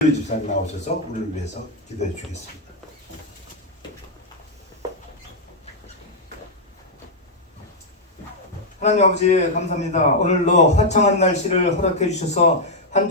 집사님 나오셔서 우리를 위해서 기도해 주겠습니다. 하나님 아버지 감사합니다. 오늘도 화창한 날씨를 허락해 주셔서 한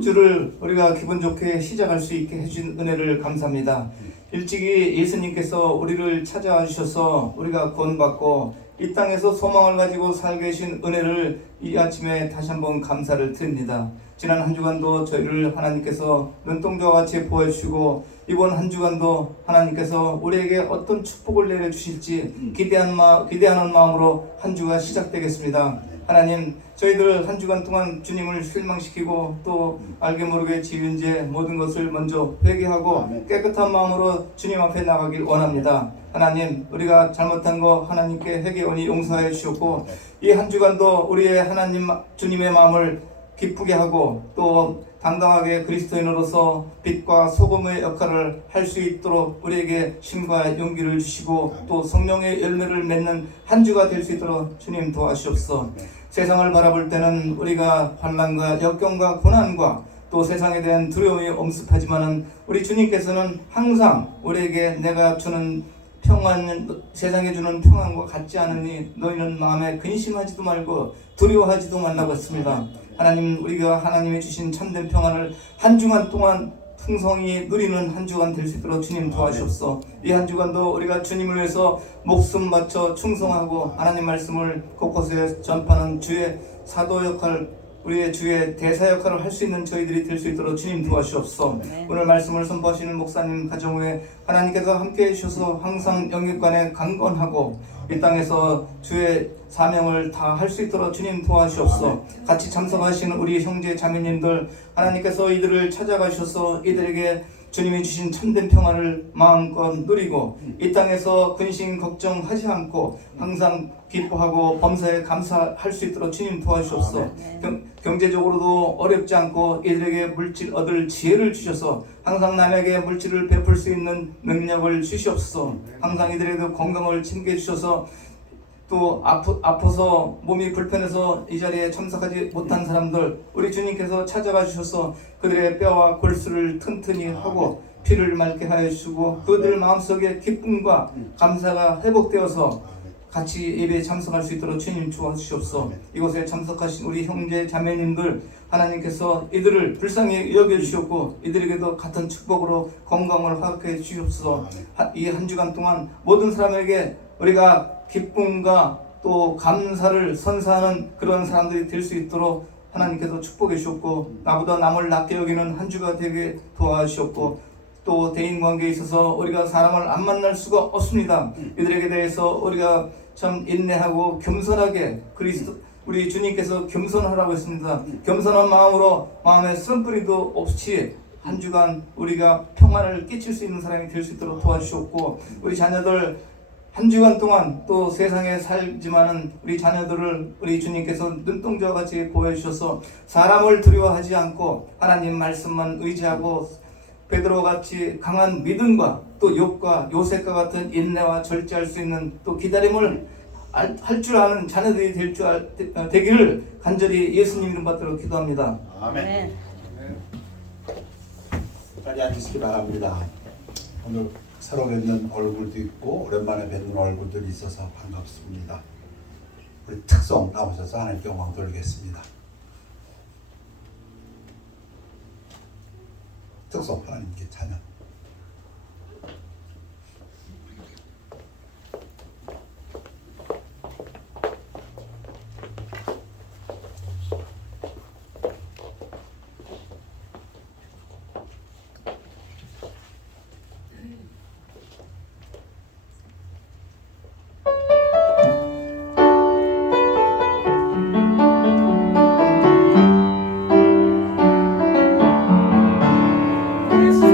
주를 우리가 기분 좋게 시작할 수 있게 해준 은혜를 감사합니다. 일찍이 예수님께서 우리를 찾아와 주셔서 우리가 구원받고 이 땅에서 소망을 가지고 살게 해주신 은혜를 이 아침에 다시 한번 감사를 드립니다. 지난 한 주간도 저희를 하나님께서 눈동자와 같이 보여주시고 이번 한 주간도 하나님께서 우리에게 어떤 축복을 내려주실지 기대하는 마음으로 한 주가 시작되겠습니다. 하나님, 저희들 한 주간 동안 주님을 실망시키고 또 알게 모르게 지은 죄 모든 것을 먼저 회개하고 깨끗한 마음으로 주님 앞에 나가길 원합니다. 하나님, 우리가 잘못한 거 하나님께 회개원이 용서해 주셨고 이 한 주간도 우리의 하나님 주님의 마음을 기쁘게 하고 또 당당하게 그리스도인으로서 빛과 소금의 역할을 할 수 있도록 우리에게 힘과 용기를 주시고 또 성령의 열매를 맺는 한 주가 될 수 있도록 주님 도와주옵소서. 세상을 바라볼 때는 우리가 환난과 역경과 고난과 또 세상에 대한 두려움이 엄습하지만은 우리 주님께서는 항상 우리에게 내가 주는 평안, 세상에 주는 평안과 같지 않으니 너희는 마음에 근심하지도 말고 두려워하지도 말라고 했습니다. 하나님, 우리가 하나님이 주신 참된 평안을 한 주간 동안 풍성히 누리는 한 주간 될 수 있도록 주님 도와주옵소서. 이 한 주간도 우리가 주님을 위해서 목숨 바쳐 충성하고 하나님 말씀을 곳곳에 전파하는 주의 사도 역할, 우리의 주의 대사 역할을 할 수 있는 저희들이 될 수 있도록 주님 도와주옵소서. 오늘 말씀을 선포하시는 목사님 가정 후에 하나님께서 함께해 주셔서 항상 영육간에 강건하고 이 땅에서 주의 사명을 다 할 수 있도록 주님 도와주옵소서. 같이 참석하시는 우리 형제 자매님들 하나님께서 이들을 찾아가 주셔서 이들에게 주님이 주신 참된 평화를 마음껏 누리고 이 땅에서 근심 걱정하지 않고 항상 기뻐하고 범사에 감사할 수 있도록 주님 도와주옵소서. 경제적으로도 어렵지 않고 이들에게 물질 얻을 지혜를 주셔서 항상 남에게 물질을 베풀 수 있는 능력을 주시옵소서. 항상 이들에게도 건강을 챙겨주셔서 또 아파서 몸이 불편해서 이 자리에 참석하지 못한 사람들 우리 주님께서 찾아가 주셔서 그들의 뼈와 골수를 튼튼히 하고 피를 맑게 하여 주시고 그들 마음속에 기쁨과 감사가 회복되어서 같이 예배에 참석할 수 있도록 주님 도와주시옵소서. 이곳에 참석하신 우리 형제 자매님들 하나님께서 이들을 불쌍히 여겨주셨고 이들에게도 같은 축복으로 건강을 허락해 주시옵소서. 이 한 주간 동안 모든 사람에게 우리가 기쁨과 또 감사를 선사하는 그런 사람들이 될 수 있도록 하나님께서 축복해 주셨고 나보다 남을 낮게 여기는 한 주가 되게 도와주셨고 또 대인관계에 있어서 우리가 사람을 안 만날 수가 없습니다. 이들에게 대해서 우리가 참 인내하고 겸손하게 우리 주님께서 겸손하라고 했습니다. 겸손한 마음으로 마음에 쓴뿌리도 없이 한 주간 우리가 평안을 끼칠 수 있는 사람이 될 수 있도록 도와주셨고 우리 자녀들 한 주간 동안 또 세상에 살지만은 우리 자녀들을 우리 주님께서 눈동자와 같이 보여주셔서 사람을 두려워하지 않고 하나님 말씀만 의지하고 베드로와 같이 강한 믿음과 또 욥과 요셉과 같은 인내와 절제할 수 있는 또 기다림을 할 줄 아는 자녀들이 되기를 간절히 예수님 이름 받들어 기도합니다. 아멘. 빨리 앉으시기 바랍니다. 오늘 새로 뵙는 얼굴도 있고 오랜만에 뵙는 얼굴들이 있어서 반갑습니다. 우리 특송 나오셔서 하나님께 영광 돌리겠습니다. 특송 하나님께 찬양. 예수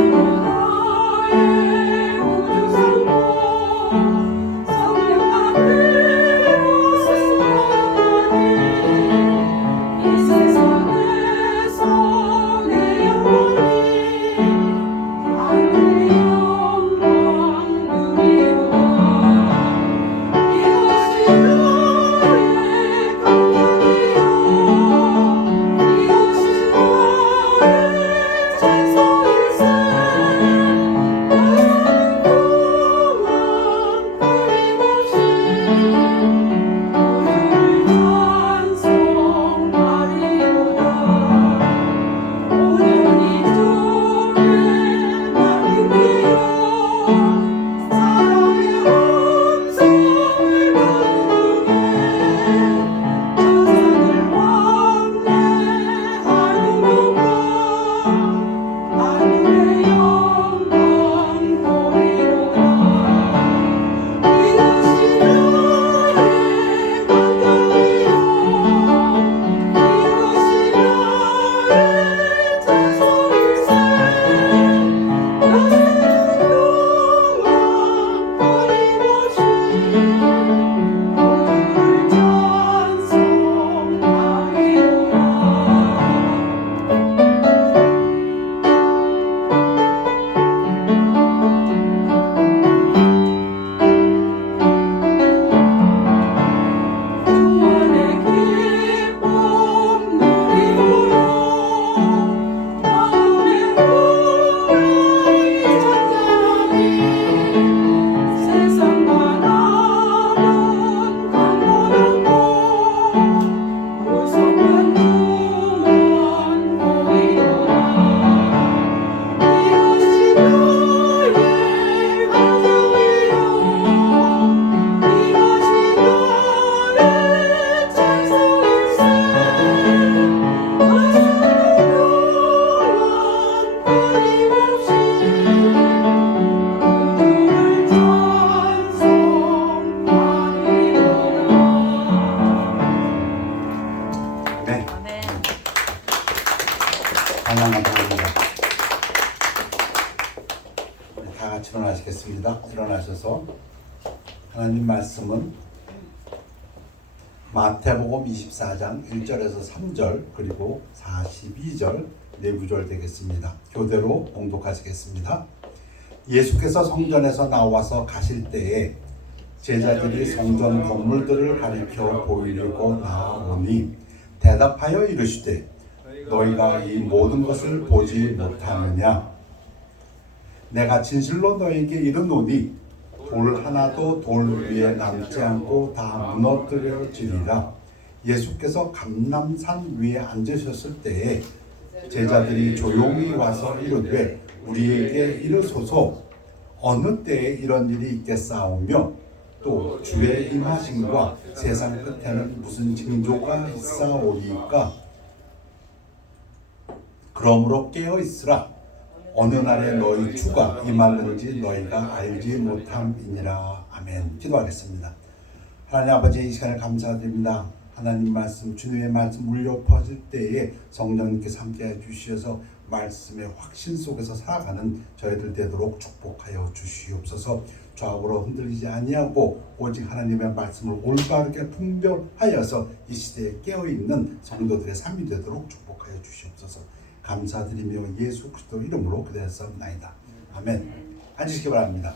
끊임없이 그를 찬송하리로다. 네. 아멘. 감사합니다. 다 같이 일어나시겠습니다. 일어나셔서 하나님 말씀은 마태복음 24장 1절에서 3절 그리고 42절 네 구절 되겠습니다. 교대로 봉독하시겠습니다. 예수께서 성전에서 나와서 가실 때에 제자들이 성전 건물들을 가리켜 보이려고 나아오니 대답하여 이르시되 너희가 이 모든 것을 보지 못하느냐? 내가 진실로 너희에게 이르노니 돌 하나도 돌 위에 남지 않고 다 무너뜨려지리라. 예수께서 감람산 위에 앉으셨을 때에 제자들이 조용히 와서 이르되 우리에게 이르소서 어느 때에 이런 일이 있겠사오며 또 주의 임하심과 세상 끝에는 무슨 징조가 있사오리까? 그러므로 깨어 있으라. 어느 날에 너희 주가 임하는지 너희가 알지 못함이니라. 아멘. 기도하겠습니다. 하나님 아버지, 이 시간에 감사드립니다. 하나님 말씀, 주님의 말씀 울려 퍼질 때에 성령님께서 함께해 주시어서 말씀의 확신 속에서 살아가는 저희들 되도록 축복하여 주시옵소서. 좌우로 흔들리지 아니하고 오직 하나님의 말씀을 올바르게 분별하여서 이 시대에 깨어있는 성도들의 삶이 되도록 축복하여 주시옵소서. 감사드리며 예수 그리스도 이름으로 기도했사옵나이다. 아멘. 앉으시기 바랍니다.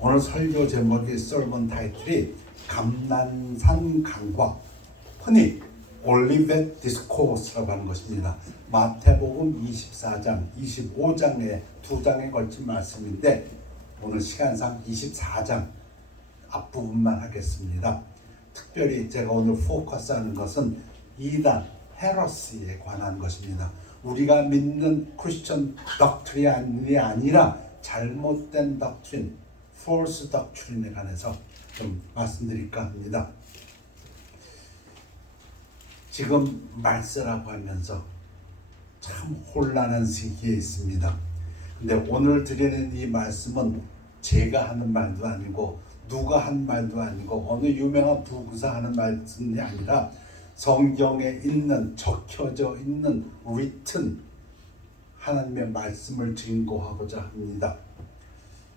오늘 설교 제목의 설문 타이틀이 감난산 강과 흔히 올리벳 디스코스라고 하는 것입니다. 마태복음 24장, 25장의 두 장에 걸친 말씀인데 오늘 시간상 24장 앞부분만 하겠습니다. 특별히 제가 오늘 포커스하는 것은 이단 헤러스에 관한 것입니다. 우리가 믿는 크리스천 덕트린이 아니라 잘못된 덕트린, false doctrine에 관해서 좀 말씀드릴까 합니다. 지금 말세라고 하면서 참 혼란한 시기에 있습니다. 근데 오늘 드리는 이 말씀은 제가 하는 말도 아니고 누가 한 말도 아니고 어느 유명한 부부사 하는 말씀이 아니라 성경에 있는 적혀져 있는 written 하나님의 말씀을 증거하고자 합니다.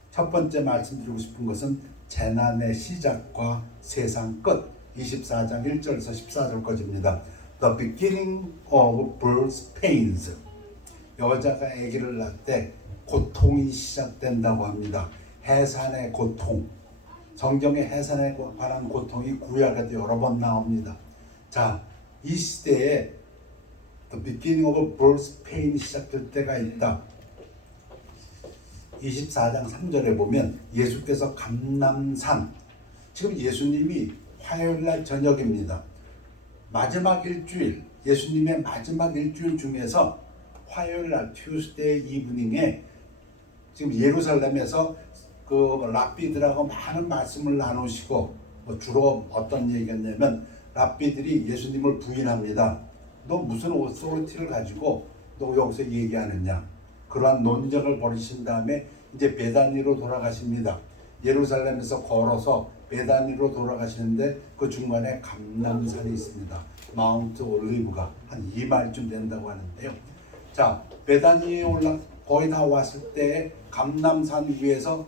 첫 번째 말씀드리고 싶은 것은 재난의 시작과 세상 끝 24장 1절에서 14절까지입니다. The beginning of birth pains. 여자가 아기를 낳을 때 고통이 시작된다고 합니다. 해산의 고통. 성경에 해산에 관한 고통이 구약에도 여러 번 나옵니다. 자, 이 시대에 The beginning of birth pain 시작될 때가 있다. 24장 3절에 보면 예수께서 감람산, 지금 예수님이 화요일날 저녁입니다. 마지막 일주일, 예수님의 마지막 일주일 중에서 화요일날 튜스데이 이브닝에 지금 예루살렘에서 그 랍비들하고 많은 말씀을 나누시고 주로 어떤 얘기였냐면 랍비들이 예수님을 부인합니다. 너 무슨 오토리티를 가지고 너 여기서 얘기하느냐. 그러한 논쟁을 벌이신 다음에 이제 베다니로 돌아가십니다. 예루살렘에서 걸어서 베다니로 돌아가시는데 그 중간에 감람산이 있습니다. 마운트 올리브가 한 2마일쯤 된다고 하는데요. 자, 베다니에 거의 다 왔을 때 감람산 위에서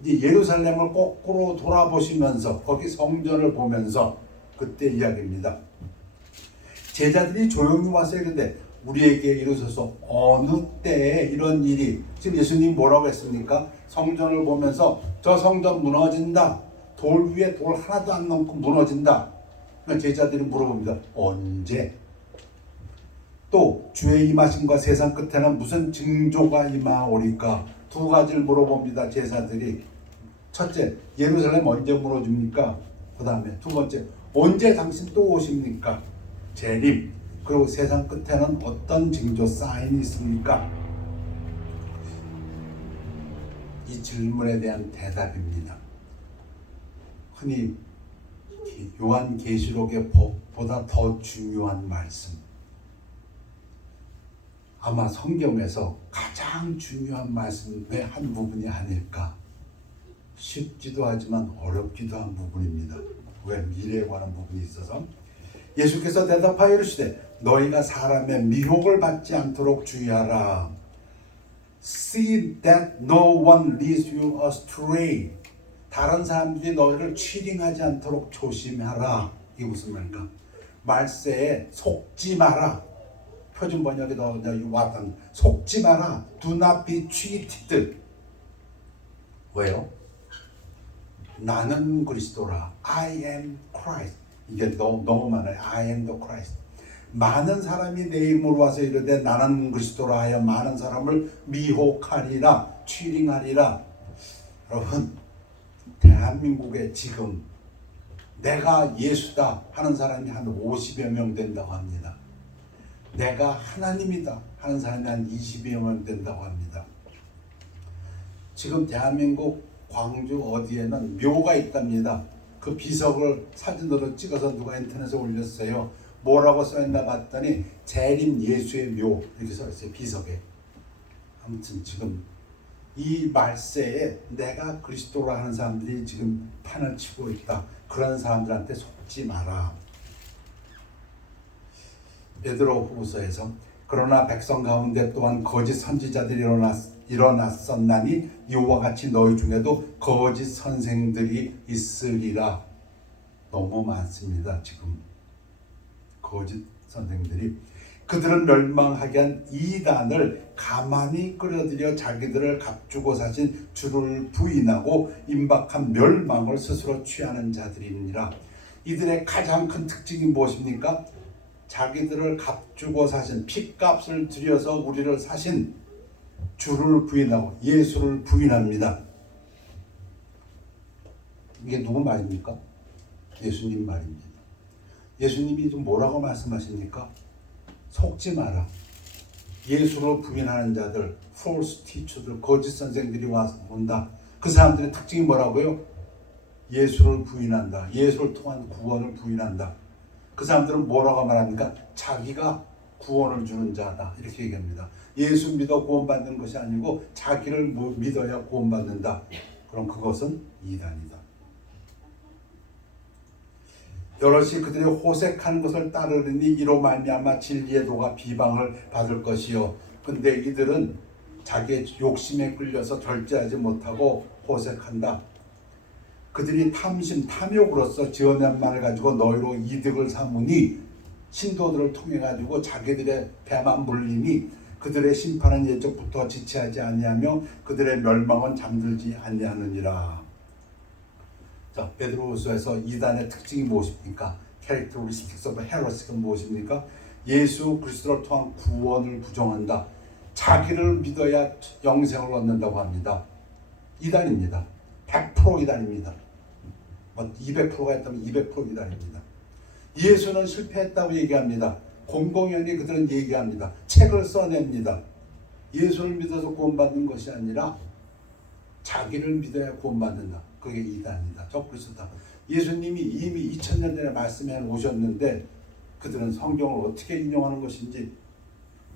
이제 예루살렘을 거꾸로 돌아보시면서 거기 성전을 보면서 그때 이야기입니다. 제자들이 조용히 와서 이런데 우리에게 이르소서 어느 때에 이런 일이, 지금 예수님이 뭐라고 했습니까? 성전을 보면서 저 성전 무너진다. 돌 위에 돌 하나도 안 넘고 무너진다. 제자들이 물어봅니다. 언제? 또 주의 임하심과 세상 끝에는 무슨 징조가 임하오리까? 두 가지를 물어봅니다. 제자들이. 첫째, 예루살렘 언제 무너집니까? 그 다음에 두 번째, 언제 당신 또 오십니까? 재림. 그리고 세상 끝에는 어떤 징조 사인이 있습니까? 이 질문에 대한 대답입니다. 흔히 요한계시록의 법보다 더 중요한 말씀. 아마 성경에서 가장 중요한 말씀의 한 부분이 아닐까. 쉽지도 하지만 어렵기도 한 부분입니다. 왜? 미래에 관한 부분이 있어서. 예수께서 대답하여 이르시되 너희가 사람의 미혹을 받지 않도록 주의하라. See that no one leads you astray. 다른 사람들이 너희를 치링하지 않도록 조심하라. 이게 무슨 말일까? 말세에 속지 마라. 표준 번역에 왔던 속지 마라. Do not be cheated. 왜요? 나는 그리스도라. I am Christ. 이게 너무 많아요. I am the Christ. 많은 사람이 내 이름으로 와서 이르되 나는 그리스도라 하여 많은 사람을 미혹하리라. 치링하리라. 여러분, 대한민국에 지금 내가 예수다 하는 사람이 한 50여 명 된다고 합니다. 내가 하나님이다 하는 사람이 한 20여 명 된다고 합니다. 지금 대한민국 광주 어디에는 묘가 있답니다. 그 비석을 사진으로 찍어서 누가 인터넷에 올렸어요. 뭐라고 써있나 봤더니 재림 예수의 묘 이렇게 써있어요. 비석에. 아무튼 지금 이 말세에 내가 그리스도라 하는 사람들이 지금 판을 치고 있다. 그런 사람들한테 속지 마라. 베드로 후서에서 그러나 백성 가운데 또한 거짓 선지자들이 일어났었나니 이와 같이 너희 중에도 거짓 선생들이 있으리라. 너무 많습니다. 지금 거짓 선생들이. 그들은 멸망하게 한 이단을 가만히 끌어들여 자기들을 값주고 사신 주를 부인하고 임박한 멸망을 스스로 취하는 자들이니라. 이들의 가장 큰 특징이 무엇입니까? 자기들을 값주고 사신, 핏값을 들여서 우리를 사신 주를 부인하고 예수를 부인합니다. 이게 누구 말입니까? 예수님 말입니다. 예수님이 좀 뭐라고 말씀하십니까? 속지 마라. 예수를 부인하는 자들, false teacher들, 거짓 선생들이 와서 온다. 그 사람들의 특징이 뭐라고요? 예수를 부인한다. 예수를 통한 구원을 부인한다. 그 사람들은 뭐라고 말합니까? 자기가 구원을 주는 자다. 이렇게 얘기합니다. 예수 믿어 구원받는 것이 아니고 자기를 믿어야 구원받는다. 그럼 그것은 이단이다. 여럿이 그들이 호색하는 것을 따르니 이로 말미암아 진리의 도가 비방을 받을 것이요. 근데 이들은 자기의 욕심에 끌려서 절제하지 못하고 호색한다. 그들이 탐심, 탐욕으로서 지어낸 말을 가지고 너희로 이득을 삼으니 신도들을 통해 가지고 자기들의 배만 물리니 그들의 심판은 예적부터 지체하지 아니하며 그들의 멸망은 잠들지 아니하느니라. 자, 베드로후서에서 이단의 특징이 무엇입니까? Characteristics of Heresy가 무엇입니까? 예수 그리스도를 통한 구원을 부정한다. 자기를 믿어야 영생을 얻는다고 합니다. 이단입니다. 100% 이단입니다. 200%가 있다면 200% 이단입니다. 예수는 실패했다고 얘기합니다. 공공연히 그들은 얘기합니다. 책을 써냅니다. 예수를 믿어서 구원받는 것이 아니라 자기를 믿어야 구원받는다. 그게 이단이다. 적그리스도다. 예수님이 이미 2000년 전에 말씀해 오셨는데 그들은 성경을 어떻게 인용하는 것인지.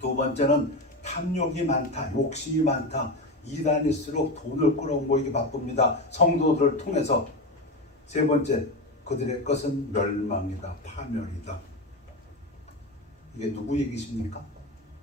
두 번째는 탐욕이 많다. 욕심이 많다. 이단일수록 돈을 끌어모이기 바쁩니다. 성도들을 통해서. 세 번째, 그들의 것은 멸망이다. 파멸이다. 이게 누구 얘기십니까?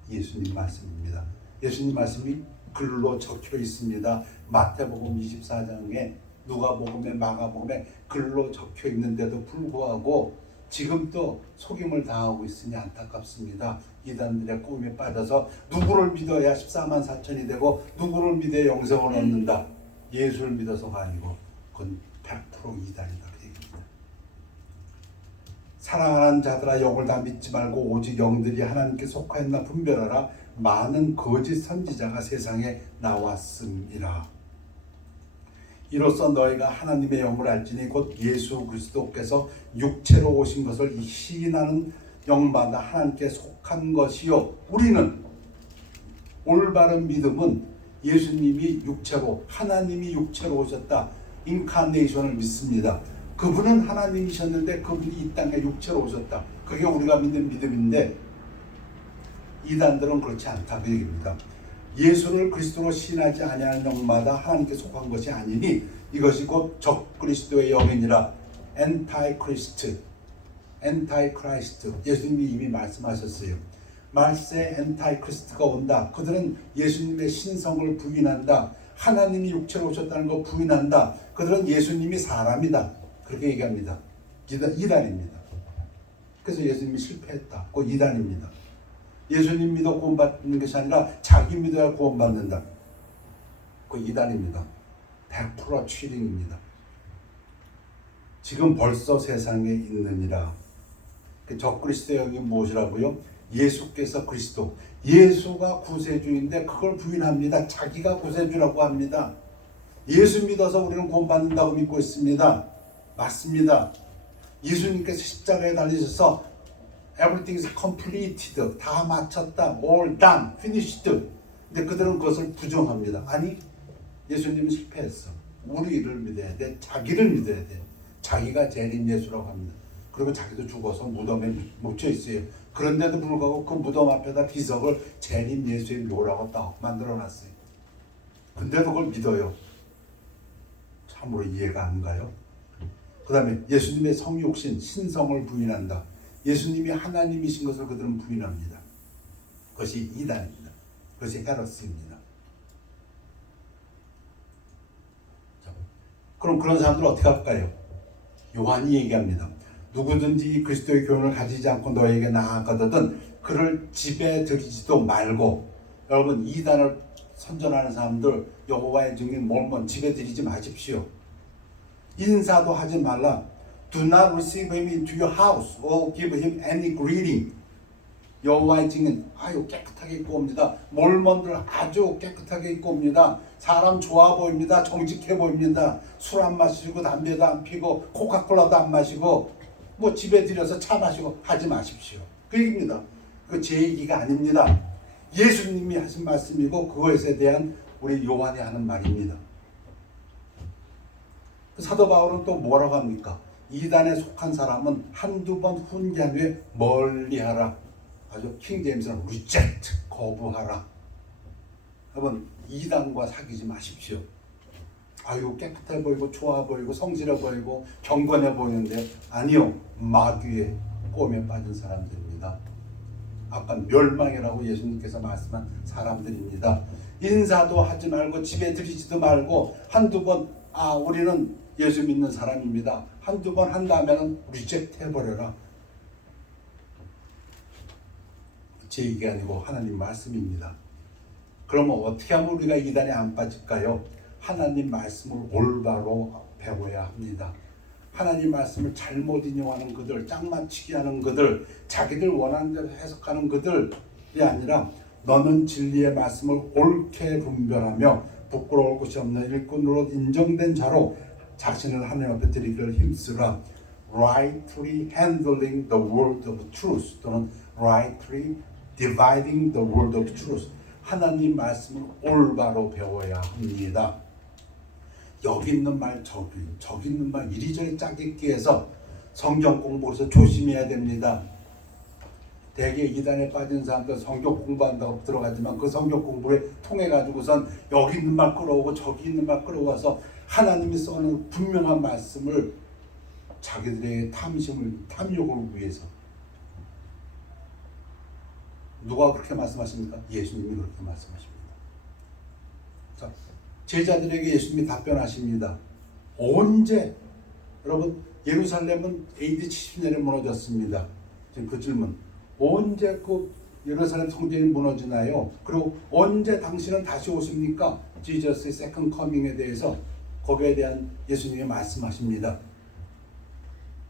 예수님 말씀입니다. 예수님 말씀이 글로 적혀 있습니다. 마태복음 24장에 누가복음에 마가복음에 글로 적혀 있는데도 불구하고 지금 또 속임을 당하고 있으니 안타깝습니다. 이단들의 꿈에 빠져서 누구를 믿어야 14만 4천이 되고 누구를 믿어야 영생을 얻는다. 예수를 믿어서가 아니고 그건 100% 이단이다. 그 얘기입니다. 사랑하는 자들아 영을 다 믿지 말고 오직 영들이 하나님께 속하였나 분별하라. 많은 거짓 선지자가 세상에 나왔음이라. 이로써 너희가 하나님의 영을 알지니 곧 예수 그리스도께서 육체로 오신 것을 시인하는 영마다 하나님께 속한 것이요. 우리는 올바른 믿음은 예수님이 육체로, 하나님이 육체로 오셨다. 인카네이션을 믿습니다. 그분은 하나님이셨는데 그분이 이 땅에 육체로 오셨다. 그게 우리가 믿는 믿음인데 이단들은 그렇지 않다 그 얘기입니다. 예수를 그리스도로 신하지 아니하는 영마다 하나님께 속한 것이 아니니 이것이 곧 적그리스도의 영이니라. 엔타이크리스트, 엔타이크라이스트. 예수님이 이미 말씀하셨어요. 말세 엔타이크리스트가 온다. 그들은 예수님의 신성을 부인한다. 하나님이 육체로 오셨다는 거 부인한다. 그들은 예수님이 사람이다. 그렇게 얘기합니다. 이단입니다. 그래서 예수님이 실패했다. 그 이단입니다. 예수님 믿어 구원받는 것이 아니라 자기 믿어야 구원받는다. 그 이단입니다. 100% 취링입니다. 지금 벌써 세상에 있느니라. 그 적그리스도의 영이 무엇이라고요? 예수께서 그리스도. 예수가 구세주인데 그걸 부인합니다. 자기가 구세주라고 합니다. 예수 믿어서 우리는 구원받는다고 믿고 있습니다. 맞습니다. 예수님께서 십자가에 달리셔서 everything is completed. 다 마쳤다. all done. finished. 근데 그들은 그것을 부정합니다. 아니, 예수님은 실패했어. 우리를 믿어야 돼. 자기를 믿어야 돼. 자기가 재림 예수라고 합니다. 그리고 자기도 죽어서 무덤에 묻혀 있어요. 그런데도 불구하고 그 무덤 앞에다 비석을 재림 예수의 묘라고 딱 만들어놨어요. 근데도 그걸 믿어요. 참으로 이해가 안 가요? 그 다음에 예수님의 성육신, 신성을 부인한다. 예수님이 하나님이신 것을 그들은 부인합니다. 그것이 이단입니다. 그것이 헤러스입니다. 그럼 그런 사람들은 어떻게 할까요? 요한이 얘기합니다. 누구든지 그리스도의 교훈을 가지지 않고 너에게 나아가거든 그를 집에 들이지도 말고. 여러분, 이단을 선전하는 사람들, 여호와의 증인 몰몬 집에 들이지 마십시오. 인사도 하지 말라. Do not receive him into your house or give him any greeting. 여호와의 증인 아유 깨끗하게 입고 옵니다. 몰몬들 아주 깨끗하게 입고 옵니다. 사람 좋아 보입니다. 정직해 보입니다. 술 안 마시고 담배도 안 피고 코카콜라도 안 마시고 뭐 집에 들여서 차 마시고 하지 마십시오. 그 얘기입니다. 그 제 얘기가 아닙니다. 예수님이 하신 말씀이고 그것에 대한 우리 요한이 하는 말입니다. 사도 바울은 또 뭐라고 합니까? 이단에 속한 사람은 한두 번 훈계한 후에 멀리하라. 아주 킹제임스는 reject, 거부하라. 여러분, 이단과 사귀지 마십시오. 아유 깨끗해 보이고 좋아 보이고 성실해 보이고 경건해 보이는데 아니요, 마귀의 꼼에 빠진 사람들입니다. 아까 멸망이라고 예수님께서 말씀한 사람들입니다. 인사도 하지 말고 집에 들이지도 말고 한두 번 우리는 예수 믿는 사람입니다. 한두 번 한 다음에는 리젝트 해버려라. 제 얘기 아니고 하나님 말씀입니다. 그러면 어떻게 하면 우리가 이단에 안 빠질까요? 하나님 말씀을 올바로 배워야 합니다. 하나님 말씀을 잘못 인용하는 그들, 짝맞추기 하는 그들, 자기들 원하는 대로 해석하는 그들이 아니라 너는 진리의 말씀을 옳게 분별하며 부끄러울 것이 없는 일꾼으로 인정된 자로 자신을 하나님 앞에 드리기를 힘쓰라. Rightly handling the word of truth 또는 rightly dividing the word of truth. 하나님 말씀을 올바로 배워야 합니다. 여기 있는 말 저기 있는 말 이리저리 짜깁기해서 성경 공부에서 조심해야 됩니다. 대개 이단에 빠진 사람들 성경 공부한다고 들어가지만 그 성경 공부에 통해 가지고선 여기 있는 말 끌어오고 저기 있는 말 끌어와서 하나님이 써놓은 분명한 말씀을 자기들의 탐욕을 위해서. 누가 그렇게 말씀하십니까? 예수님이 그렇게 말씀하십니다. 자, 제자들에게 예수님이 답변하십니다. 언제? 여러분, 예루살렘은 AD 70년에 무너졌습니다. 지금 그 질문. 언제 그 예루살렘 성전이 무너지나요? 그리고 언제 당신은 다시 오십니까? 지저스의 세컨 커밍에 대해서 거기에 대한 예수님이 말씀하십니다.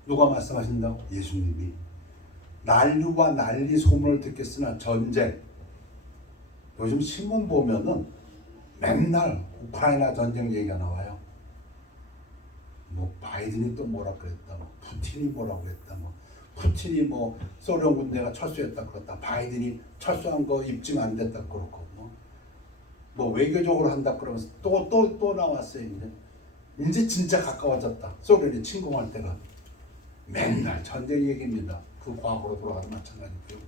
누가 말씀하신다고? 예수님이. 난리와 난리 소문을 듣겠으나 전쟁. 요즘 신문 보면은 맨날 우크라이나 전쟁 얘기가 나와요. 뭐 바이든이 또 뭐라 그랬다, 뭐 푸틴이 뭐라고 그랬다, 뭐 푸틴이 뭐 소련 군대가 철수했다 그랬다, 바이든이 철수한 거 입증 안 됐다 그렇고 뭐 외교적으로 한다 그러면서 또 나왔어요. 이제 진짜 가까워졌다. 소련이 침공할 때가. 맨날 전쟁 얘기입니다. 그 과거로 돌아가도 마찬가지고요.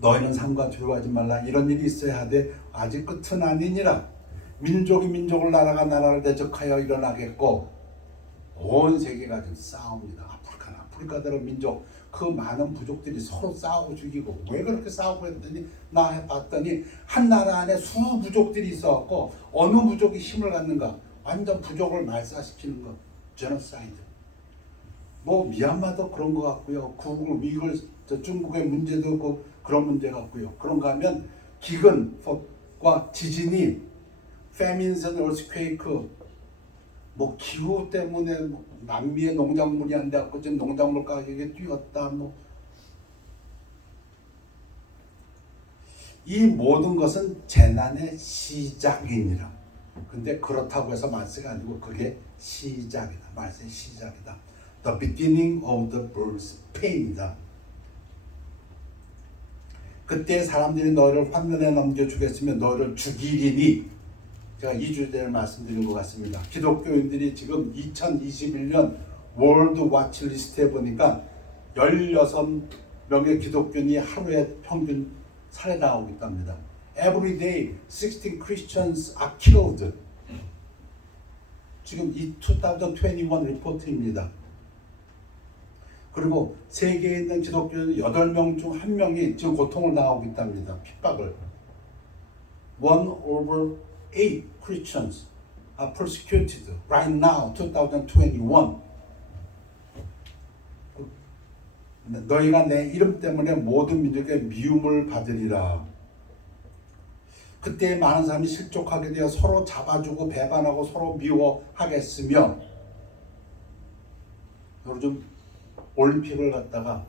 너희는 삼가 두려워하지 말라. 이런 일이 있어야 하되 아직 끝은 아니니라. 민족이 민족을 나라가 나라를 대적하여 일어나겠고 온 세계가 지금 싸웁니다. 아프리카대로 민족 그 많은 부족들이 서로 싸우고 죽이고 왜 그렇게 싸우고 했더니 나 봤더니 한 나라 안에 수 부족들이 있어갖고 어느 부족이 힘을 갖는가 완전 부족을 말살시키는 거 제노사이드. 뭐 미얀마도 그런 것 같고요. 중국의 문제도 그런 문제 같고요. 그런가 하면 기근과 지진이 famines and earthquake 뭐 기후 때문에 남미의 농작물이 안 돼갖고 지금 농작물 가격이 뛰었다 이 모든 것은 재난의 시작이니라. 근데 그렇다고 해서 말세가 아니고 그게 시작이다. 말세의 시작이다. The beginning of the birth pain이다. 그때 사람들이 너희를 환난에 넘겨주겠으며 너희를 죽이리니. 제가 2주 전에 말씀드린 것 같습니다. 기독교인들이 지금 2021년 월드 와치 리스트에 보니까 16명의 기독교인이 하루에 평균 살해당하고 있답니다. Every day 16 Christians are killed. 지금 이 2021 리포트입니다. 그리고 세계에 있는 기독교인 8명 중 1명이 지금 고통을 당하고 있답니다. 핍박을. 1/8 Christians are persecuted right now, 2021. 너희가 내 이름 때문에 모든 민족의 미움을 받으리라. 그때 많은 사람이 실족하게 되어 서로 잡아주고 배반하고 서로 미워하겠으며. 요즘 올림픽을 갖다가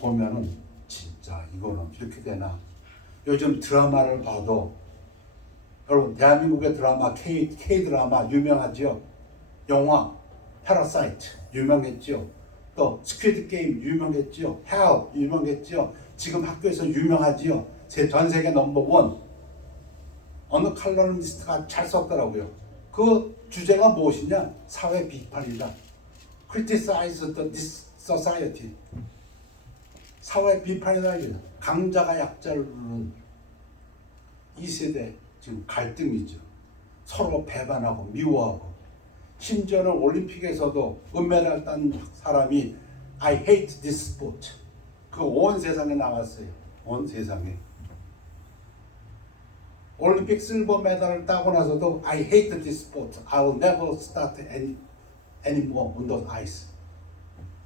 보면은 진짜 이거는 이렇게 되나. 요즘 드라마를 봐도 여러분 대한민국의 드라마 K-드라마 유명하죠. 영화 패러사이트 유명했죠. 또 스퀴드 게임 유명했죠. 헬 유명했죠. 지금 학교에서 유명하지요. 전 세계 넘버원. 어느 칼럼니스트가 잘 썼더라고요. 그 주제가 무엇이냐? 사회 비판이다. Criticize the society. 사회 비판이다. 강자가 약자를 부르는 이 세대 지금 갈등이죠. 서로 배반하고 미워하고. 심지어는 올림픽에서도 은메달 딴 사람이 I hate this sport. 그 온 세상에 나왔어요. 온 세상에. 올림픽 실버 메달을 따고 나서도 I hate this sport. I will never start anymore on those ice.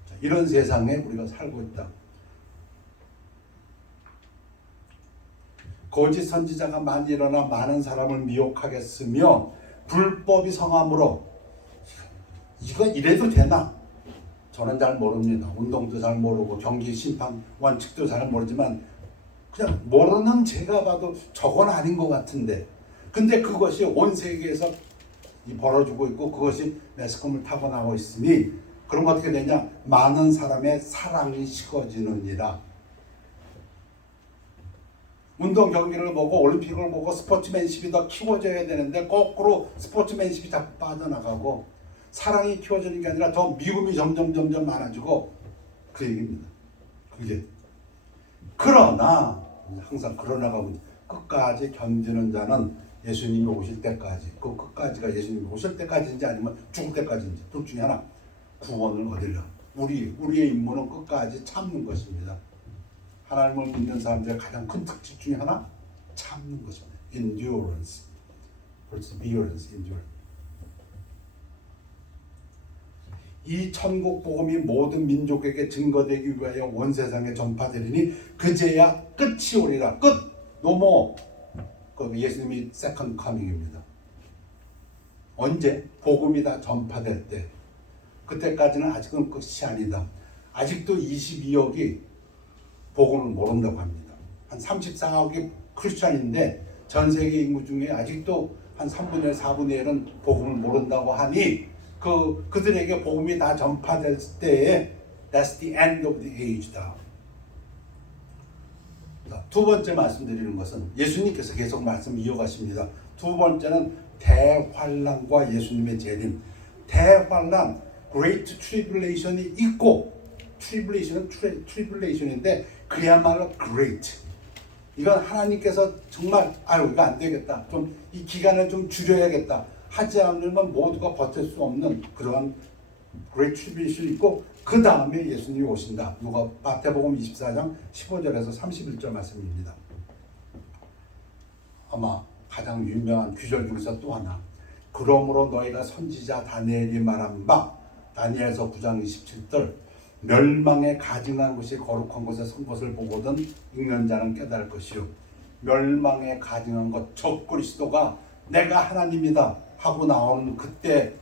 자, 이런 세상에 우리가 살고 있다. 거짓 선지자가 많이 일어나 많은 사람을 미혹하겠으며 불법이 성함으로. 이거 이래도 되나? 저는 잘 모릅니다. 운동도 잘 모르고 경기 심판 원칙도 잘 모르지만 그냥 모르는 제가 봐도 저건 아닌 것 같은데. 근데 그것이 온 세계에서 벌어지고 있고 그것이 매스컴을 타고 나오고 있으니 그런 거 어떻게 되냐? 많은 사람의 사랑이 식어지느니라. 운동 경기를 보고 올림픽을 보고 스포츠맨십이 더 키워져야 되는데 거꾸로 스포츠맨십이 자꾸 빠져나가고 사랑이 키워지는 게 아니라 더 미움이 점점 많아지고 그 얘기입니다. 그게. 그러나 항상 그러나가 끝까지 견디는 자는 예수님이 오실 때까지, 그 끝까지가 예수님이 오실 때까지인지 아니면 죽을 때까지인지 둘 중에 하나 구원을 얻으려. 우리의 임무는 끝까지 참는 것입니다. 하나님을 믿는 사람들의 가장 큰 특징 중에 하나 참는 것입니다. Endurance, perseverance, endurance. 이 천국 복음이 모든 민족에게 증거되기 위하여 온 세상에 전파되리니 그제야 끝이 오리라. 끝! 노모. 그 예수님이 세컨드 커밍입니다. 언제? 복음이 다 전파될 때. 그때까지는 아직은 끝이 아니다. 아직도 22억이 복음을 모른다고 합니다. 한 34억이 크리스찬인데 전 세계 인구 중에 아직도 한 3분의 1, 4분의 1은 복음을 모른다고 하니 그들에게 복음이 다 전파될 때에 That's the end of the age다. 두 번째 말씀드리는 것은 예수님께서 계속 말씀 이어가십니다. 두 번째는 대환란과 예수님의 재림. 대환란, Great Tribulation이 있고, Tribulation은 Tribulation인데 그야말로 great. 이건 하나님께서 정말 아유 이거 안 되겠다. 좀 이 기간을 좀 줄여야겠다. 하지 않으면 모두가 버틸 수 없는 그러한 great tribulation이 있고 그 다음에 예수님이 오신다. 누가 마태복음 24장 15절에서 31절 말씀입니다. 아마 가장 유명한 귀절 중에서 또 하나. 그러므로 너희가 선지자 다니엘이 말한 바 다니엘서 9장 27절 멸망에 가증한 것이 거룩한 것에 선 것을 보거든 읽는 자는 깨달을 것이요 멸망에 가증한 것 적 그리스도가 내가 하나님이다 하고 나오는 그때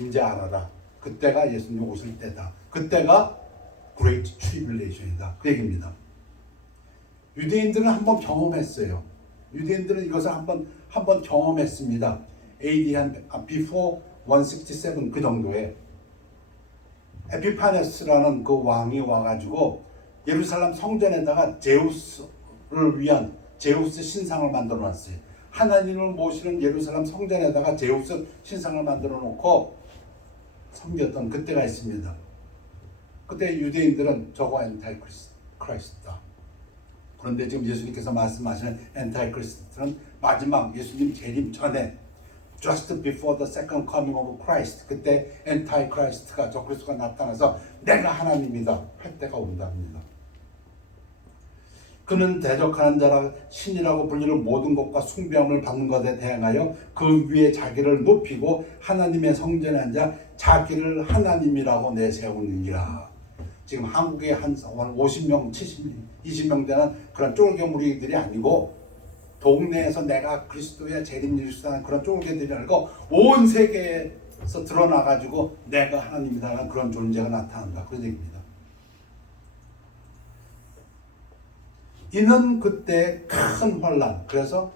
이제 알아라. 그때가 예수님 오실 때다. 그때가 Great Tribulation이다. 그 얘기입니다. 유대인들은 한번 경험했어요. 유대인들은 이것을 한번 경험했습니다. AD 한 before 167 그 정도에 에피파네스라는 그 왕이 와가지고 예루살렘 성전에다가 제우스를 위한 제우스 신상을 만들어 놨어요. 하나님을 모시는 예루살렘 성전에다가 제우스 신상을 만들어 놓고 섬겼던 그때가 있습니다. 그때 유대인들은 저거 엔타이크리스트다. 그런데 지금 예수님께서 말씀하시는 엔타이크리스트는 마지막 예수님 재림 전에 just before the second coming of Christ 그때 엔타이크리스트가 저 그리스도가 나타나서 내가 하나님이다 할 때가 온답니다. 그는 대적하는 자라 신이라고 불리는 모든 것과 숭배함을 받는 것에 대항하여 그 위에 자기를 높이고 하나님의 성전에 앉아 자기를 하나님이라고 내세우느니라. 지금 한국에 한 50명, 70명, 20명 되는 그런 쫄개무리들이 아니고 동네에서 내가 그리스도의 재림일수라는 그런 쫄개들이 아니고 온 세계에서 드러나가지고 내가 하나님이라는 그런 존재가 나타난다. 그런 얘기입니다. 이는 그때 큰 환란, 그래서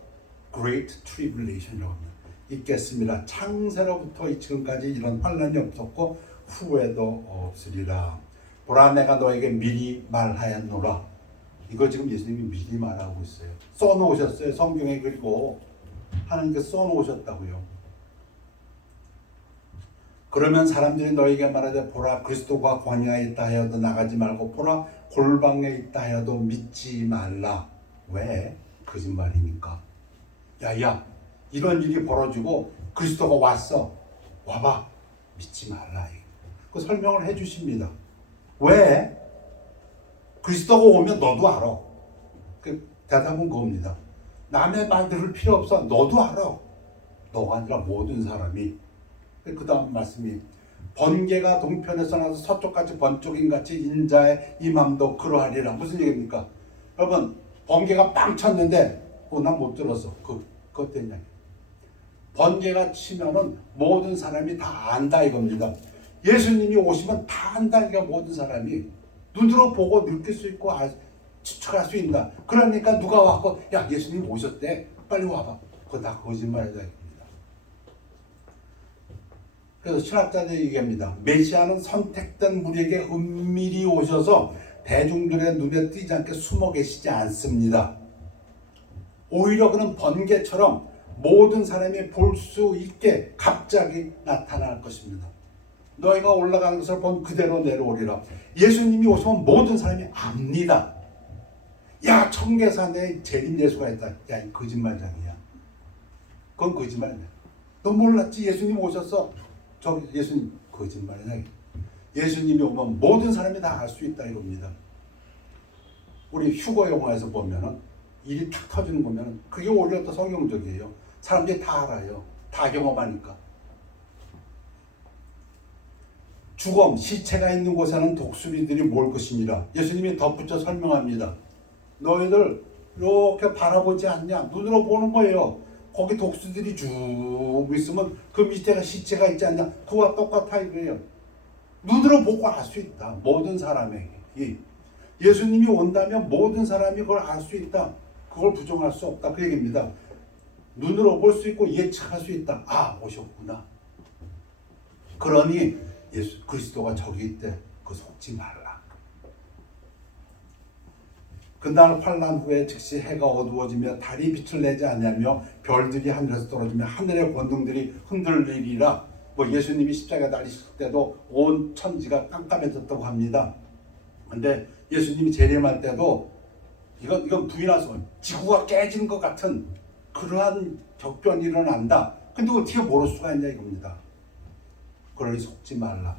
Great Tribulation이라고 합니다. 있겠습니다. 창세로부터 지금까지 이런 환란이 없었고 후에도 없으리라. 보라 내가 너에게 미리 말하였노라. 이거 지금 예수님이 미리 말하고 있어요. 써놓으셨어요. 성경에. 그리고 하나님께서 써놓으셨다고요. 그러면 사람들이 너에게 말하되 보라 그리스도가 광야에 있다 하여도 나가지 말고 보라 골방에 있다 하여도 믿지 말라. 왜? 거짓말이니까. 야야 이런 일이 벌어지고 그리스도가 왔어. 와봐. 믿지 말라. 그 설명을 해 주십니다. 왜? 그리스도가 오면 너도 알아. 그 대답은 그겁니다. 남의 말 들을 필요 없어. 너도 알아. 너가 아니라 모든 사람이. 그 다음 말씀이 번개가 동편에서 나서 서쪽같이 번쩍인같이 인자의 임함도 그러하리라. 무슨 얘기입니까? 여러분 번개가 빵 쳤는데 난 못 들었어. 그것 때문에 번개가 치면은 모든 사람이 다 안다 이겁니다. 예수님이 오시면 다 안다. 이게 모든 사람이 눈으로 보고 느낄 수 있고 추측할 수 있다. 그러니까 누가 와서 야 예수님 오셨대. 빨리 와봐. 그거 다 거짓말이다. 그래서 신학자들이 얘기합니다. 메시아는 선택된 무리에게 은밀히 오셔서 대중들의 눈에 띄지 않게 숨어 계시지 않습니다. 오히려 그는 번개처럼 모든 사람이 볼 수 있게 갑자기 나타날 것입니다. 너희가 올라가는 것을 본 그대로 내려오리라. 예수님이 오시면 모든 사람이 압니다. 야 청계산에 재림 예수가 있다. 야 이 거짓말장이야. 그건 거짓말이야. 너 몰랐지? 예수님 오셨어. 저기 예수님 거짓말이야. 예수님이 오면 모든 사람이 다 알 수 있다 이겁니다. 우리 휴거 영화에서 보면은 일이 탁 터지는 거면은 그게 오히려 더 성경적이에요. 사람들이 다 알아요. 다 경험하니까. 죽음, 시체가 있는 곳에는 독수리들이 몰 것이니라. 예수님이 덧붙여 설명합니다. 너희들 이렇게 바라보지 않냐? 눈으로 보는 거예요. 거기 독수리들이 쭉 있으면 그 밑에가 시체가 있지 않냐? 그와 똑같아 이거예요. 눈으로 보고 알 수 있다. 모든 사람에게. 예수님이 온다면 모든 사람이 그걸 알 수 있다. 그걸 부정할 수 없다. 그 얘기입니다. 눈으로 볼 수 있고 예측할 수 있다. 아, 오셨구나. 그러니 예수 그리스도가 저기 있대. 그 속지 말라. 그날 환난 후에 즉시 해가 어두워지며 달이 빛을 내지 않냐며 별들이 하늘에서 떨어지며 하늘의 권능들이 흔들리리라. 뭐 예수님이 십자가에 달리실 때도 온 천지가 깜깜해졌다고 합니다. 근데 예수님이 재림할 때도 이건 부인할 수 없는 지구가 깨지는 것 같은 그러한 격변이 일어난다. 근데 어떻게 모를 수가 있냐 이겁니다. 그러니 속지 말라.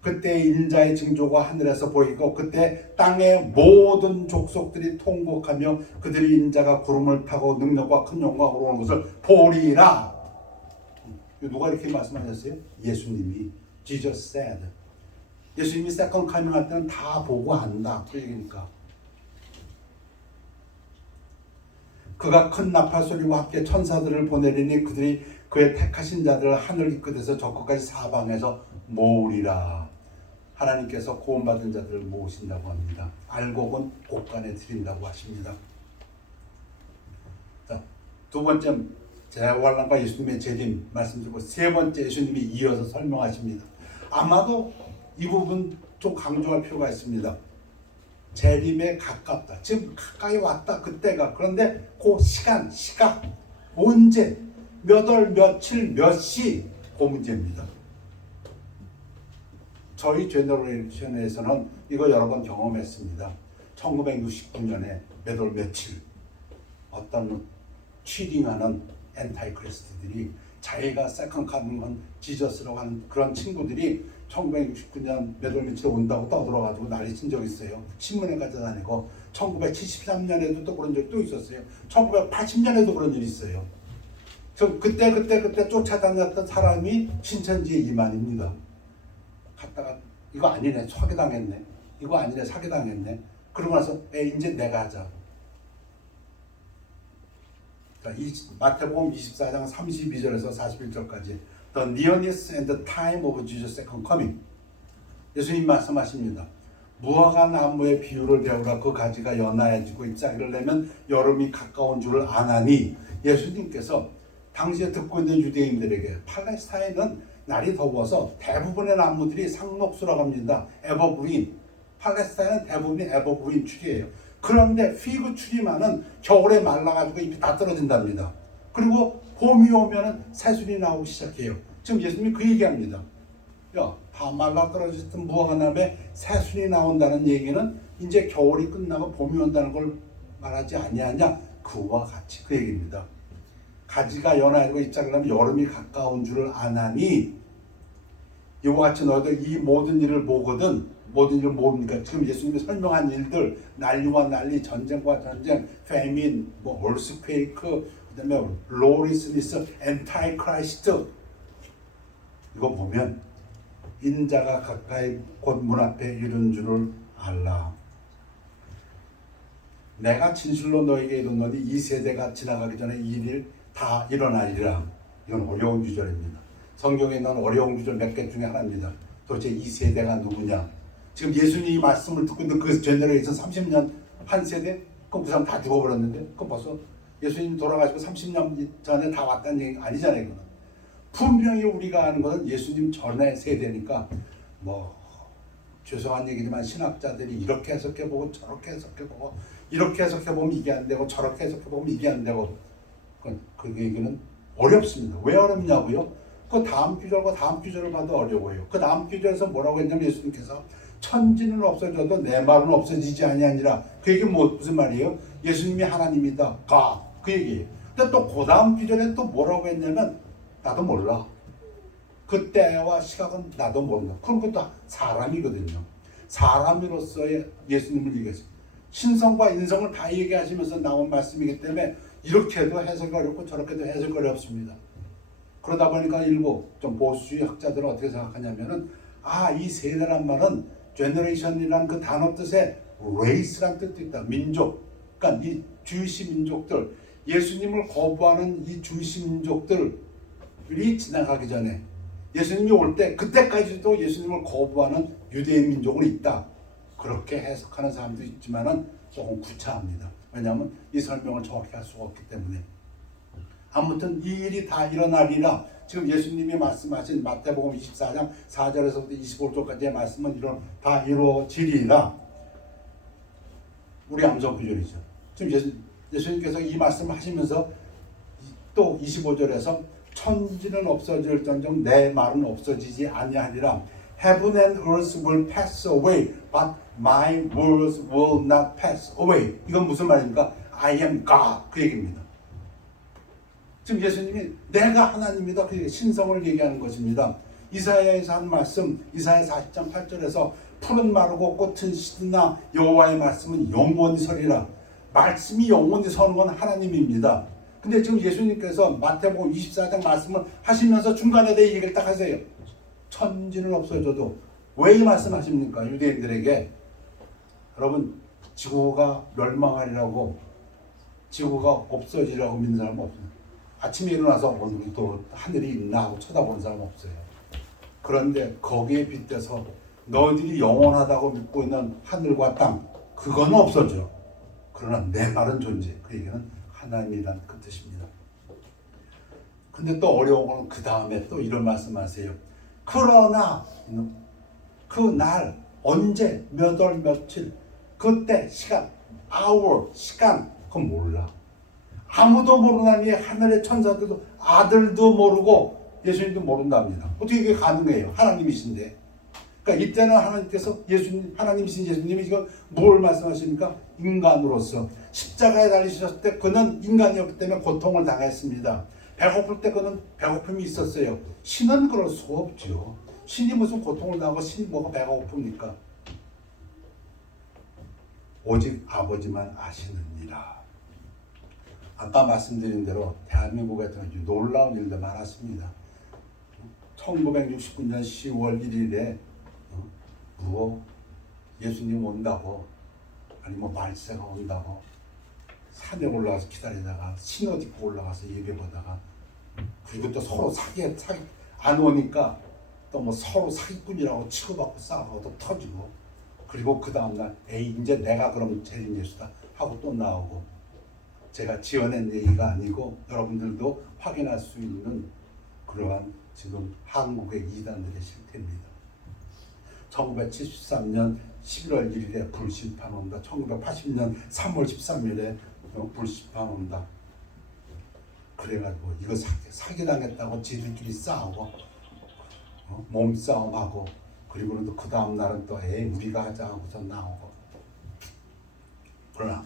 그때 인자의 징조가 하늘에서 보이고 그때 땅의 모든 족속들이 통곡하며 그들이 인자가 구름을 타고 능력과 큰 영광으로 오는 것을 보리라. 누가 이렇게 말씀하셨어요? 예수님이 Jesus said. 예수님이 세컨 카밍 할 때는 다 보고 안다. 그 얘기니까. 그가 큰 나팔 소리와 함께 천사들을 보내리니 그들이 그의 택하신 자들을 하늘 끝에서 저 끝까지 사방에서 모으리라. 하나님께서 구원받은 자들을 모으신다고 합니다. 알곡은 곳간에 드린다고 하십니다. 자, 두 번째 재환란과 예수님의 재림 말씀드리고 세 번째 예수님이 이어서 설명하십니다. 아마도 이 부분 좀 강조할 필요가 있습니다. 재림에 가깝다. 지금 가까이 왔다. 그때가. 그런데 그 시각 언제 몇 월 며칠 몇 시 그 문제입니다. 저희 제너레이션에서는 이거 여러 번 경험했습니다. 1969년에 몇 월 며칠 어떤 취딩하는 엔타이크리스트들이 자기가 세컨 카밍은 지저스라고 하는 그런 친구들이 1969년 몇 월 며칠에 온다고 떠들어가지고 난리 친 적이 있어요. 신문에 가져다니고 1973년에도 또 그런 적이 또 있었어요. 1980년에도 그런 일이 있어요. 그때 쫓아다녔던 사람이 신천지의 이만입니다. 갔다가 이거 아니네 사기당했네. 이거 아니네 사기당했네. 그러고 나서 이제 내가 하자. 마태복음 24장 32절에서 41절까지 The nearness and the time of Jesus' second coming. 예수님 말씀하십니다. 무화과 나무의 비유를 배우라. 그 가지가 연하여지고 잎사귀를 내면 여름이 가까운 줄을 아나니. 예수님께서 당시에 듣고 있는 유대인들에게 팔레스타인은 날이 더워서 대부분의 나무들이 상록수라고 합니다. 에버그린. 팔레스타인은 대부분이 에버그린 추리예요. 그런데 피그 추리만은 겨울에 말라가지고 잎이 다 떨어진답니다. 그리고 봄이 오면은 새순이 나오기 시작해요. 지금 예수님이 그 얘기합니다. 다 말라 떨어졌던 무화과나무에 새순이 나온다는 얘기는 이제 겨울이 끝나고 봄이 온다는 걸 말하지 아니하냐? 그와 같이 그 얘기입니다. 가지가 연하고 잎사귀를 내면 여름이 가까운 줄을 아나니 이와 같이 너희들 이 모든 일을 보거든. 모든 일을 뭡니까? 지금 예수님이 설명한 일들, 난리와 난리, 전쟁과 전쟁, 페민, 얼스퀘이크, 그다음에 로리스니스, 엔타이크라이스트. 이거 보면 인자가 가까이 곧 문 앞에 이른 줄을 알라. 내가 진실로 너에게 이르노니 이 세대가 지나가기 전에 이 일 다 일어나리라. 이건 어려운 구절입니다. 성경에 있는 어려운 구절 몇 개 중에 하나입니다. 도대체 이 세대가 누구냐? 지금 예수님이 말씀을 듣고 있는 그 제너레이션 30년 한 세대? 그럼 그 사람 다 죽어버렸는데? 그럼 벌써 예수님 돌아가시고 30년 전에 다 왔다는 얘기 아니잖아요. 이거는. 분명히 우리가 아는 것은 예수님 전의 세대니까 죄송한 얘기지만 신학자들이 이렇게 해석해보고 저렇게 해석해보고 이렇게 해석해보면 이게 안 되고 저렇게 해석해보면 이게 안 되고 그 얘기는 어렵습니다. 왜 어렵냐고요? 그 다음 구절과 다음 구절을 봐도 어려워요. 그 다음 구절에서 뭐라고 했냐면 예수님께서 천지는 없어져도 내 말은 없어지지 아니하니라. 그 얘기는 무슨 말이에요? 예수님이 하나님이다. 그 얘기예요. 근데 또 그 다음 구절에 또 뭐라고 했냐면 나도 몰라. 그 때와 시각은 나도 모른다. 그런 것도 사람이거든요. 사람으로서의 예수님을 얘기했어요. 신성과 인성을 다 얘기하시면서 나온 말씀이기 때문에 이렇게도 해석이 어렵고 저렇게도 해석이 어렵습니다. 그러다 보니까 일부 좀 보수주의 학자들은 어떻게 생각하냐면은 이 세대란 말은 제너레이션이라는 그 단어 뜻에 레이스란 뜻도 있다. 민족. 그러니까 이 주이시 민족들, 예수님을 거부하는 이 주이시 민족들이 지나가기 전에 예수님이 올 때 그때까지도 예수님을 거부하는 유대인 민족은 있다. 그렇게 해석하는 사람도 있지만은 조금 구차합니다. 왜냐하면 이 설명을 정확히 할 수가 없기 때문에. 아무튼 이 일이 다 일어나리라. 지금 예수님이 말씀하신 마태복음 24장 4절에서부터 25절까지의 말씀은 다 이루어지리라. 우리 암송 구절이죠. 지금 예수님께서 이 말씀을 하시면서 또 25절에서 천지는 없어질전정 내 말은 없어지지 아니하리라. Heaven and earth will pass away, but My words will not pass away. 이건 무슨 말입니까? I am God. 그 얘기입니다. 지금 예수님이 내가 하나님이다. 그 신성을 얘기하는 것입니다. 이사야에서 한 말씀, 이사야 40장 8절에서 푸른 마르고 꽃은 시드나 여호와의 말씀은 영원히 서리라. 말씀이 영원히 서는 건 하나님입니다. 근데 지금 예수님께서 마태복음 24장 말씀을 하시면서 중간에 내 얘기를 딱 하세요. 천지는 없어져도 왜 이 말씀하십니까? 유대인들에게. 여러분, 지구가 멸망하리라고, 지구가 없어지라고 믿는 사람은 없어요. 아침에 일어나서 오늘 또 하늘이 있나 하고 쳐다보는 사람은 없어요. 그런데 거기에 빗대서 너희들이 영원하다고 믿고 있는 하늘과 땅, 그건 없어져. 그러나 내 말은 존재. 그 얘기는 하나님이란 그 뜻입니다. 근데 또 어려운 건 그 다음에 또 이런 말씀하세요. 그러나 그 날, 언제, 몇 월, 며칠, 그때, 시간, hour, 시간, 그건 몰라. 아무도 모르나니 하늘의 천사들도 아들도 모르고 예수님도 모른답니다. 어떻게 이게 가능해요? 하나님이신데. 그러니까 이때는 하나님께서 하나님이신 예수님이 지금 뭘 말씀하십니까? 인간으로서 십자가에 달리셨을 때 그는 인간이었기 때문에 고통을 당했습니다. 배고플 때 그는 배고픔이 있었어요. 신은 그럴 수가 없죠. 신이 무슨 고통을 당하고 신이 뭐가 배가 고픕니까? 오직 아버지만 아시느니라. 아까 말씀드린 대로 대한민국에 놀라운 일도 많았습니다. 1969년 10월 1일에 예수님 온다고, 아니 말세가 온다고 산에 올라가서 기다리다가 신옷 입고 올라가서 예배 보다가, 그리고 또 서로 사기 안 오니까 또 서로 사기꾼이라고 치고받고 싸우고 또 터지고, 그리고 그 다음날 에이 이제 내가 그럼 재림 예수다 하고 또 나오고, 제가 지어낸 얘기가 아니고 여러분들도 확인할 수 있는 그러한 지금 한국의 이단들의 실태입니다. 1973년 11월 1일에 불심판 온다. 1980년 3월 13일에 불심판 온다. 그래가지고 이거 사기당했다고 지들끼리 싸우고 몸싸움하고, 그리고 또 그 다음 날은 또 우리가 하자 하고서 나오고. 그러나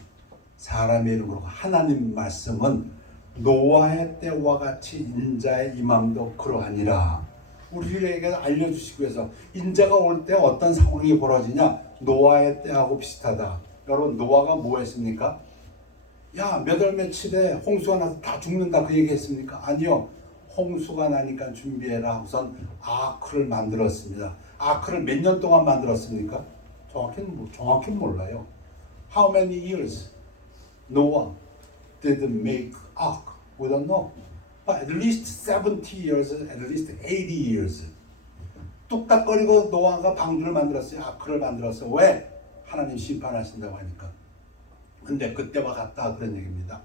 사람의 이름으로 하나님 말씀은 노아의 때와 같이 인자의 임함도 그러하니라. 우리에게 알려주시기 위해서 인자가 올 때 어떤 상황이 벌어지냐? 노아의 때하고 비슷하다. 여러분, 노아가 뭐 했습니까? 야, 몇 월 며칠에 홍수가 나서 다 죽는다 그 얘기 했습니까? 아니요. 홍수가 나니까 준비해라 하고선 아크를 만들었습니다. 아크를 몇 년 동안 만들었습니까? 정확히는 몰라요. How many years Noah did make ark? We don't know. But at least 70 years, at least 80 years. 뚝딱거리고 노아가 방주를 만들었어요. 아크를 만들었어요. 왜? 하나님 심판하신다고 하니까. 근데 그때와 같다 그런 얘기입니다.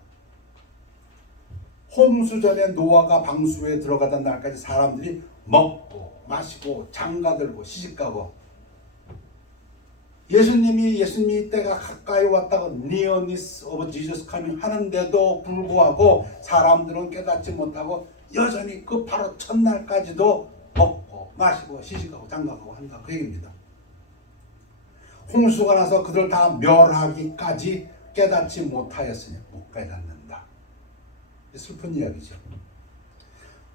홍수 전에 노아가 방수에 들어가던 날까지 사람들이 먹고 마시고 장가들고 시집가고, 예수님이 때가 가까이 왔다고 nearness of Jesus coming 하는데도 불구하고 사람들은 깨닫지 못하고 여전히 그 바로 첫날까지도 먹고 마시고 시집가고 장가가고 한다 그 얘기입니다. 홍수가 나서 그들 다 멸하기까지 깨닫지 못하였으니 못 깨닫는다. 슬픈 이야기죠.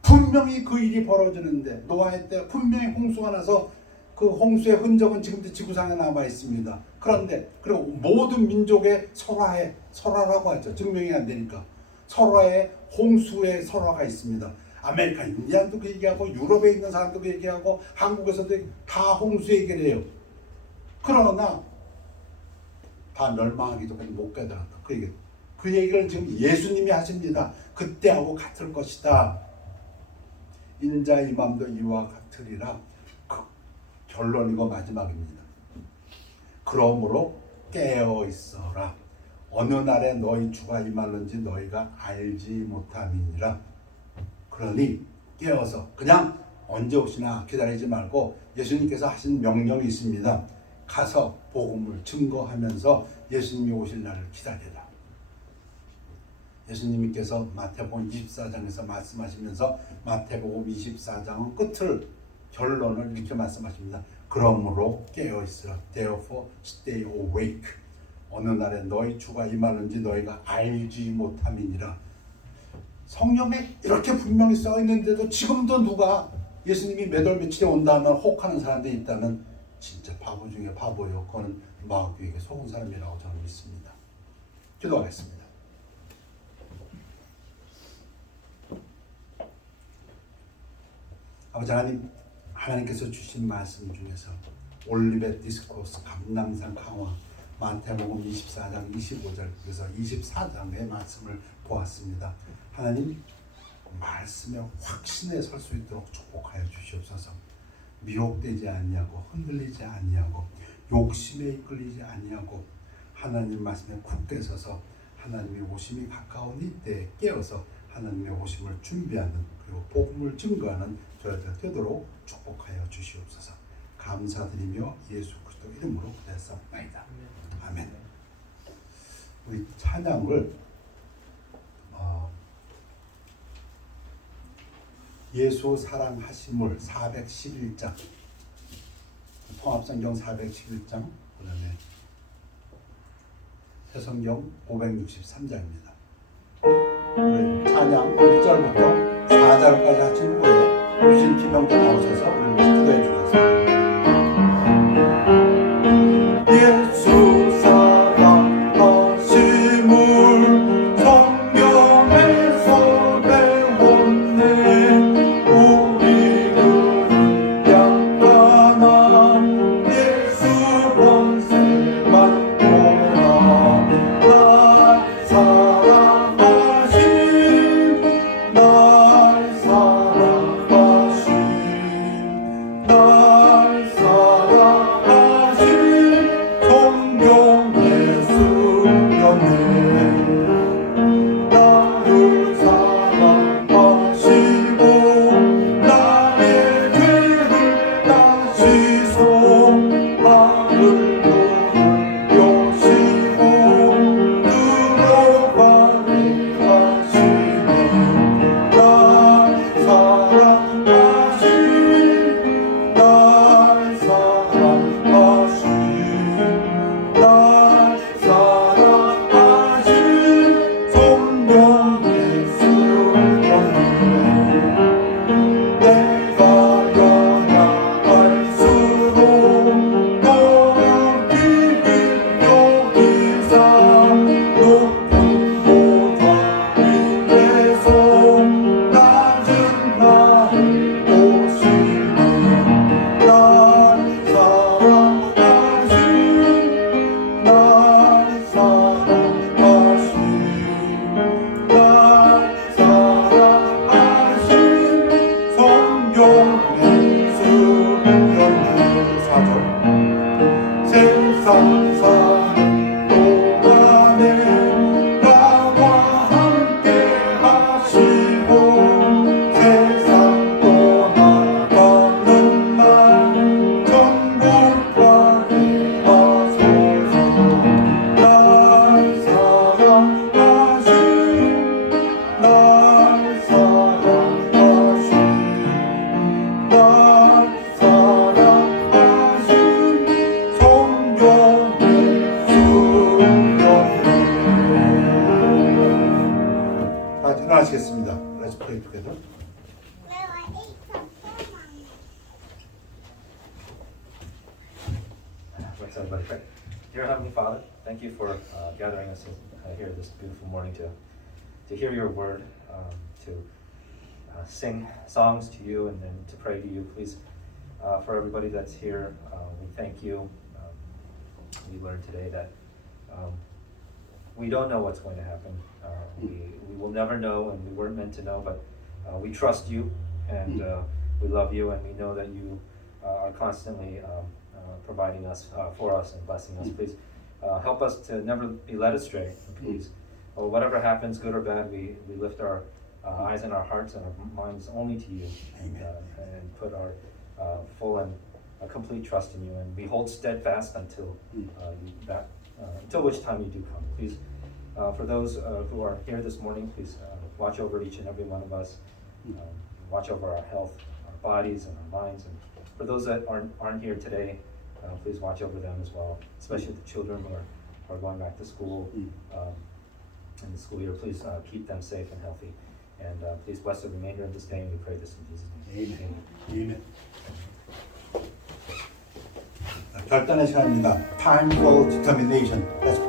분명히 그 일이 벌어지는데 노아의 때 분명히 홍수가 나서 그 홍수의 흔적은 지금도 지구상에 남아 있습니다. 그런데 그리고 모든 민족의 설화라고 하죠. 증명이 안 되니까 설화에 홍수의 설화가 있습니다. 아메리카 인디안도 그 얘기하고 유럽에 있는 사람도 그 얘기하고 한국에서도 다 홍수 얘기를 해요. 그러나 다 멸망하기 전까지 못 깨달았다. 그 얘기를 지금 예수님이 하십니다. 그때하고 같을 것이다. 인자 임함도 이와 같으리라. 결론이고 마지막입니다. 그러므로 깨어 있어라. 어느 날에 너희 주가 임하는지 너희가 알지 못함이니라. 그러니 깨어서 그냥 언제 오시나 기다리지 말고 예수님께서 하신 명령이 있습니다. 가서 복음을 증거하면서 예수님이 오실 날을 기다리라. 예수님께서 마태복음 24장에서 말씀하시면서 마태복음 24장은 끝을 결론을 이렇게 말씀하십니다. 그러므로 깨어 있으라. Therefore stay awake. 어느 날에 너희 주가 임하는지 너희가 알지 못함이니라. 성경에 이렇게 분명히 써 있는데도 지금도 누가 예수님이 몇 월 며칠에 온다 하면 혹하는 사람들이 있다면 진짜 바보 중에 바보요. 그거는 마귀에게 속은 사람이라고 저는 믿습니다. 기도하겠습니다. 아버지 하나님, 하나님께서 주신 말씀 중에서 올리벳 디스코스 감람산 강화 마태복음 24장 25절 그래서 24장의 말씀을 보았습니다. 하나님 말씀에 확신에 설 수 있도록 축복하여 주시옵소서. 미혹되지 아니하고 흔들리지 아니하고 욕심에 이끌리지 아니하고 하나님 말씀에 굳게 서서 하나님의 오심이 가까운 이때에 깨어서 하나님의 오심을 준비하는 그리고 복음을 증거하는 저희들 되도록 축복하여 주시옵소서. 감사드리며 예수 그리스도 이름으로 기도했사옵나이다. 아멘. 우리 찬양을 예수 사랑하심을 411장 통합성경 411장 그 다음에 새성경 563장입니다. 찬양 1절부터 4절까지 하신 후에 유진 김영도 나오셔서 우리를 기도해 주셔서 예수 사랑하심을 성경에서 배웠네. 우리를 약간한 예수 권세만 보라. 날 사랑하신 날 사랑하신 날 사랑하신 성경 예수였네. 나를 사랑하시고 나의 죄를 다시소 나를 돌려시고 들어가게 하시네. 날 사랑하신 날 사랑하신 날 사랑하신 성경 예수였네. 내가 연약할수록 너는 깊이 여기사 높은 보좌 위에서 낮은 나를 보시네. 날 사랑하신 날 사랑하신 날 사랑하신 성경 예수였네. 4절 세상 사는 동안에 나와 함께 하시고 세상 떠나가는 날 천국까지 하소서. 날 사랑하신 날 사랑하신 날 사랑하신 성경 예수였네. 다 일어나시겠습니다. Let's pray together. Let's everybody pray. Dear Heavenly Father, thank you for gathering us here this beautiful morning to hear your word, to sing songs to you, and then to pray to you. Please, for everybody that's here, we thank you. We learned today that we don't know what's going to happen. We will never know, and we weren't meant to know, but we trust you, and we love you, and we know that you are constantly providing us for us and blessing us. Please help us to never be led astray. Please, whatever happens, good or bad, we lift our eyes and our hearts and our minds only to you, and put our full and complete trust in you, and we hold steadfast until until which time you do come. Please, for those who are here this morning, please watch over each and every one of us. Watch over our health, our bodies, and our minds, and For those that aren't here today, please watch over them as well, especially the children who are going back to school in the school year. Please keep them safe and healthy. And please bless the remainder of this day, and we pray this in Jesus' name. 아멘. 결단의 시간입니다. Time for determination. Let's